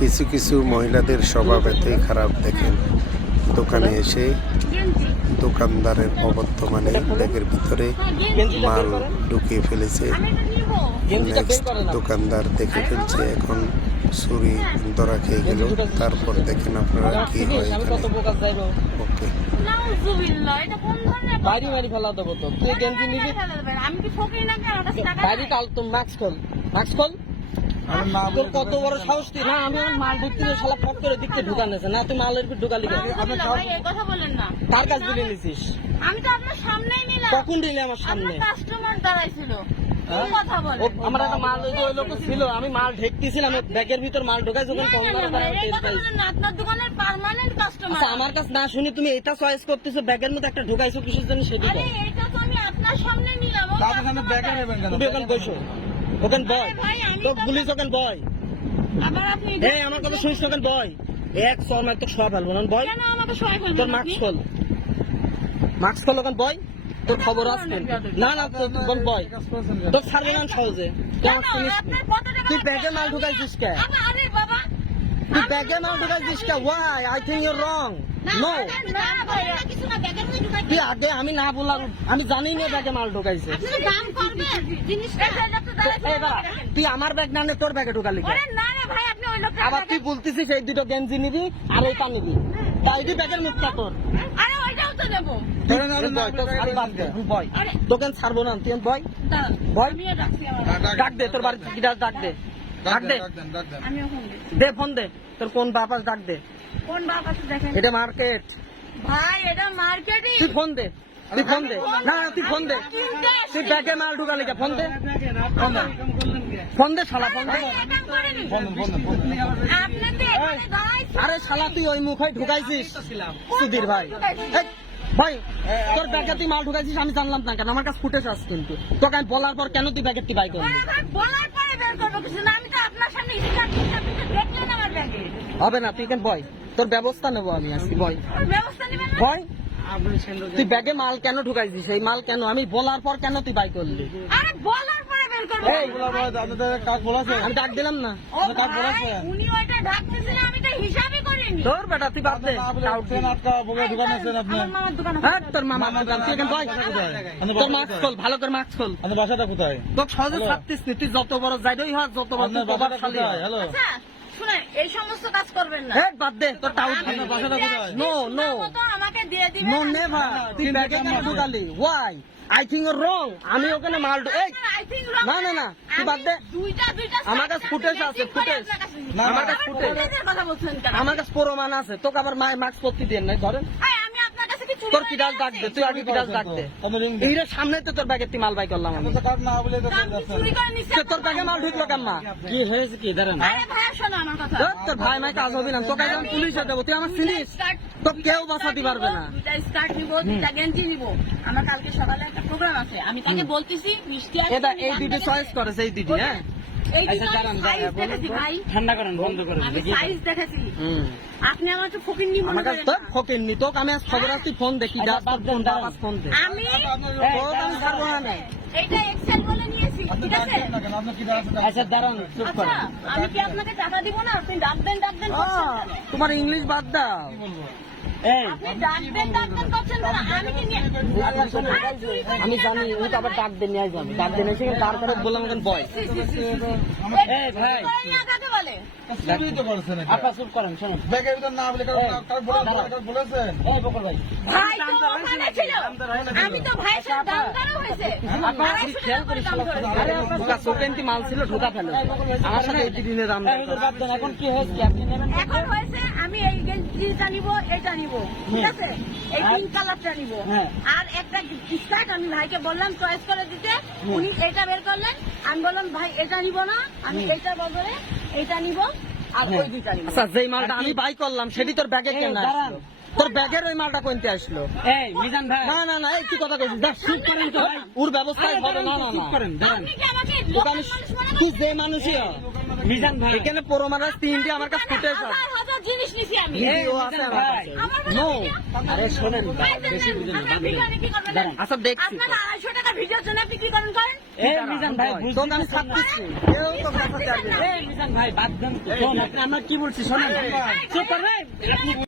কিছু কিছু মহিলাদের স্বভাব এতই খারাপ, দেখেন দোকানে এসে দোকানদারের অবর্তমানে ব্যাগের ভিতরে মাল ঢুকিয়ে ফেলেছে। নেক্সট দোকানদার দেখে ফেলছে, এখন ছুরি ধরা খেয়ে গেল। তারপর দেখেন আপনারা কি হয় এখানে। ওকে, কত বড় সাহস তুই? না আমি মাল ঢুকতে শালা ফট করে দিকতে ঢুকানেছে না, তুই মালের ঢুকালি কথা বলেন না। তার কাছ দিলে নিছিস? আমি তো আপনার সামনেই নিলাম। কখন দিলে আমার সামনে? কাস্টমার দাঁড়াইছিল। কথা বলেন। আমার একটা মাল ওই লোক ছিল, আমি মাল ঢেকতেছিলাম, ব্যাগের ভিতর মাল ঢোকাই যখন কম দামে আপনার দোকানের পার্মানেন্ট কাস্টমার। আমার কাছে না শুনি তুমি এটা চয়েস করতেছো, ব্যাগের মধ্যে একটা ঢোকাইছো কিসের জন্য সেটা? আরে এটা তো আমি আপনার সামনে নিলাম। আপনার ব্যাগে নেবেন কেন? তুমি ওখানে বসো, ওখানে বয় তো পুলিশ, ওখানে বয়। আবার আপনি এই আমার কথা শুনিস, ওখানে বয়। এক সর মার তো সব ফেলবো না, বয়। কেন আমাকে সহায় করবেন? তোর মাস্ক খোল, মাস্ক খোল, ওখানে বয়। তোর খবর আসবে না? না তোর বয়, তোর ছাড়বে না সহজে। তুই ব্যাগে মাল ঢুকাইছিস কে? আরে বাবা, তুই ব্যাগে মাল ঢুকাইছিস কে? Why? I think you wrong. No, কিছু না, ব্যাগের মধ্যে ঢুকাই তুই আগে আমি না বললাম, আমি জানি না ব্যাগে মাল ঢুকাইছে। আপনি দাম করবেন জিনিসটা। তুই আমার ব্যাগ না নে তোর ব্যাগে ঢুকালি কে? আরে না রে ভাই, আপনি ওই লোকটা আবার তুই বলতেছিস এই দুটো গেঞ্জি নিবি আর ওইটা নিবি, তাই তুই ব্যাগের মুখটা তোর। আরে ওইটাও তো নেব। দোকান ছাড়বো না, তুই বয় দাঁড়ান, বয়। আমিও ডাকছি আমার। ডাক দে তোর বাড়ি থেকে, ডাক দে, ডাক দে, আমিও ফোন দিই। দে ফোন দে, তোর কোন বাপাস ডাক দে। কোন বাপ আছে দেখেন। এটা মার্কেট, ভাই এটা মার্কেটিং। তুই ফোন দে, তুই ফোন দে। না না তুই ফোন দে, তুই ব্যাগে মাল ঢুকালি কে? ফোন দে, ফোন দে, ফোন দে শালা, ফোন দে। আরে শালা তুই ওই মুখে ঢুকাইছিস সুধীর ভাই। এই, ভাই তোর ব্যাগে তুই মাল ঢুকাইছিস আমি জানলাম না কেন? আমার কাছে ফুটেজ আছে কিন্তু, তোকে আমি বলার পর কেন তুই ব্যাগের তুই বাই করলি? বলার পরে বের করবো কিছু না, আমি তো আপনার সামনে দেখলেন আমার ব্যাগে। হবে না, তুই কেন বয়, তোর ব্যবস্থা নেবো আমি আজকে, বয় ব্যবস্থা নেবেন না? বয়। তুই ব্যাগে মাল কেন ঢুকাইছিস? এই মাল কেন আমি বলার পর কেন তুই বাই করলি? আরে বলার পরে বের করবো। এই, কাজ বলেছে আমি ডাক দিলাম না ও ভাই, উনি ওইটা ডাকতেছিলেন, আমি তো হিসাবই করিনি। তোর বেটা তুই বাদ দে। আটকা বগে দোকান আছেন আপনি। আমার মামার দোকান আছে। হ্যাঁ, তোর মামা দোকান, তুই এখানে বয়। তোর মাস্ক খোল, ভালো করে মাস্ক খোল। আপনার বাসাটা কোথায়? তোর সহজে ছাড়তিস নি, তুই যত বড় যাইডই হয়, যত বড় আপনার বাসাটা কোথায়? হ্যালো, আচ্ছা শুনেন, এই সমস্ত কাজ করবেন না। এই বাদ দে, তোর টাউট আমি বাসাটা কোথায়? নো নো মতো আমাকে দিয়ে দিবেন। No never. তুই ব্যাগে কেন ঢুকালি? Why? I think you wrong. আমি ওখানে মাল এই I think wrong। না না না, তুই বাদ দে। দুইটা আমার কাছে ফুটেজ আছে, ফুটেজ। আমার কাছে ফুটেজ, কথা বলছেন কেন? আমার কাছে প্রমাণ আছে। তোকে আবার মাস্ক পরতে দেন নাই, ধরেন। আমি আপনার কাছে কি চুরি তোর কি ডাক ডাক দে, তুই আগে কি ডাক দে। এই রে সামনে তো তোর ব্যাগে তুই মাল বাই করলাম আমি। তো কাজ না বলে তো চুরি করে নিছি? তোর ব্যাগে মাল ঢুকলো কেমন? কি হয়েছে কি? দাঁড়ান, আরে ভাই শোনো আমার কথা। তোর ভাই মাই কাজ হবে না, তোকে আমি পুলিশে দেবো। তুই আমার চিনিস? তো কেউ বাঁচাতে পারবে না। দুইটা স্কার্ট নিব, দুইটা গেঞ্জি নিব। আমার কালকে সকালে একটা প্রোগ্রাম আছে, আমি তাকে বলতেছি মিষ্টি আছে। এটা এই দিদি চয়েস করেছে, এই দিদি। হ্যাঁ, এই সাইজ দেখেছি ভাই, ঠান্ডা করেন, বন্ধ করেন। আমি সাইজ দেখেছি। আপনি আমার তো ফকির নি মনে আমার কাছে করেন তো না। ফোকেন নি, তোকে আমি আজ খবর আসছি, ফোন দেখি যা ফোন বাবাস ফোন দে। আমি তোকে আমি ছাড়বো না। এইটা এক্সেল বলে নিয়েছি, ঠিক আছে? আপনার কি দাঁড়াচ্ছে? আচ্ছা দাঁড়ান, চুপ আচ্ছা করেন। আমি কি আপনাকে টাকা দিব না? আপনি ডাক দেন করছেন কেন? তোমার ইংলিশ বাদ দাও। আপনি ডাক দেন করছেন কেন? আমি কি নিয়ে আরে চুরি করে আমি নিয়ে জানি যাবেন ও তো আবার ডাক দেন নিয়ে যাবে, ডাক দেন এসে তারপরে বললাম এখন বয়। এই ভাই, করে নিয়ে কাকে বলে? চুরি তো করছেন এটা। আপা চুপ করেন, শুনুন। ব্যাগের ভিতর না বলে কার বলেছেন? এই বকর ভাই, ভাই তো ওখানে ছিল, আমি তো ভাইয়ের সাথে দাম করা হয়েছে। আপনার কি খেয়াল করিস? আরে আপনার চোখেন্তি মাল ছিল, ঢোকা ফেলো। আমার সাথে এই দিনের দাম এখন কি হয়েছে? আপনি নেবেন? এখন হয়েছে আমি এই গেঞ্জিটা নিব, এটা নিব, ঠিক আছে? এই পিঙ্ক কালারটা নিব। আর একটা স্কার্ট আমি ভাইকে বললাম চয়েস করে দিতে, উনি এটা বের করলেন। আমি বললাম ভাই এটা নিব না, আমি এইটার বদলে এটা নিব আর ওই দুইটা নিব। আচ্ছা, যেই মালটা আমি বাই করলাম সেটি তোর ব্যাগে কেন আসলো? তোর ব্যাগের ওই মালটা কোনতে আসলো? এই মিজান ভাই, না না না, এই কি কথা কইছিস? দেখ চুপ করেন তো ভাই, ওর ব্যবস্থাই হবে না। না চুপ না, করেন, দাঁড়ান। আপনি কি আমাকে তোকে লোকাল আমি, মানুষ মনে তুই যে মানুষই হ, মিজান ভাই, এখানে প্রমাণাস তিনটি আমার কাছে ফুটেজ আছে, হাজার হাজার জিনিস নিছি আমি। ভিডিও আছে আমার কাছে। আমার নো, আরে শোনেন, বেশি বুঝেন। আপনার ভিডিও কি করবেন? আচ্ছা দেখছি আপনার 250 টাকা ভিডিওর জন্য আপনি কি করেন? এই মিজান ভাই, তোকে আমি ছাড়তেছি কেউ তো কাছে যাবে না। এই মিজান ভাই বাদ দেন তো। শোন, আমরা কি বলছি শোনেন, চুপ কর ভাই।